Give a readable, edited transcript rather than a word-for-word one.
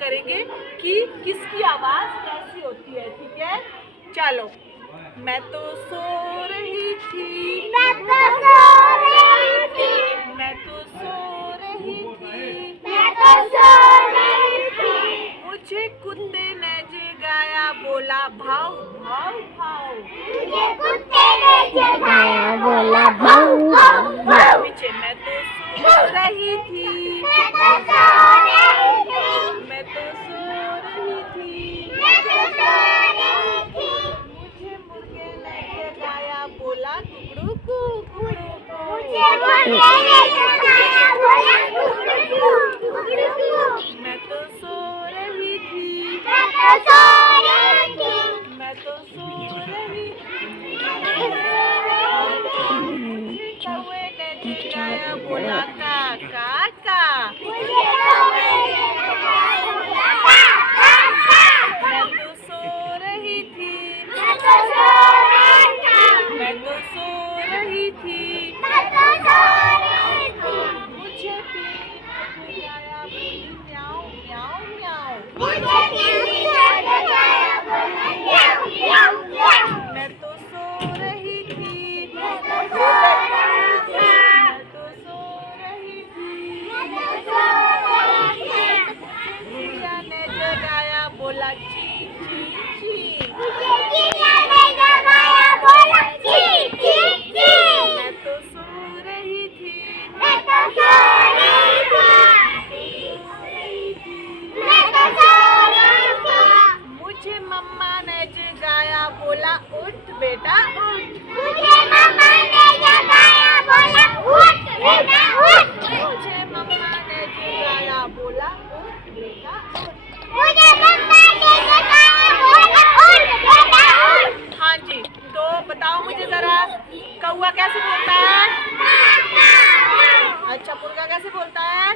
करेंगे कि किसकी आवाज कैसी होती है। ठीक है, चलो। मैं तो सो रही थी, मैं तो सो रही थी, मैं तो सो रही थी, मैं तो सो रही थी। मुझे कुत्ते ने जगाया, बोला भाव भाव भाव। मुझे कुत्ते ने जगाया, बोला भाव भाव भाव। पीछे मैं तो सो रही थी, मैं तो सो रही थी, मैं तो सो रही थी, मैं तो सो रही थी। मुझे मुर्गे ने जगाया, बोला कुकड़ू कू कुकड़ू कू। मुझे मुर्गे ने जगाया, बोला कुकड़ू कुकड़ू। मैं तो सो रही थी, मैं तो सो रही थी, मैं तो सो रही थी, मुझे कौवे ने जगाया, बोला का का का। मुझे कौवे ने जगाया, बोला का का का। मैं तो सो रही थी, मैं तो सो रही थी, मैं तो सो रही थी, मैं तो सो रही थी। मुझे पीली ने जगाया, बोली म्याऊं म्याऊं म्याऊं। मुझे पीली ने जगाया, बोला म्याऊं म्याऊं म्याऊं। मैं तो सो रही थी, मैं तो सो रही थी, मैं तो सो रही थी, मैं तो सो रही थी। मुझे चिड़िया ने जगाया, बोला ची ची ची। मुझे चिड़िया ने जगाया, बोला ची ची ची। मैं तो सो रही थी, मैं तो सो रही थी, मैं तो सो रही थी। मुझे मम्मा ने जगाया, बोला उठ बेटा उठ। मुझे मम्मा ने जगाया, बोला उठ बेटा उठ। मुझे मम्मा ने जगाया, बोला उठ बेटा उठ। मुझे मम्मा ने जगाया, बोला उठ बेटा उठ। हाँ जी, तो बताओ मुझे जरा, कौवा कैसे बोलता है? अच्छा, मुर्गा कैसे बोलता है?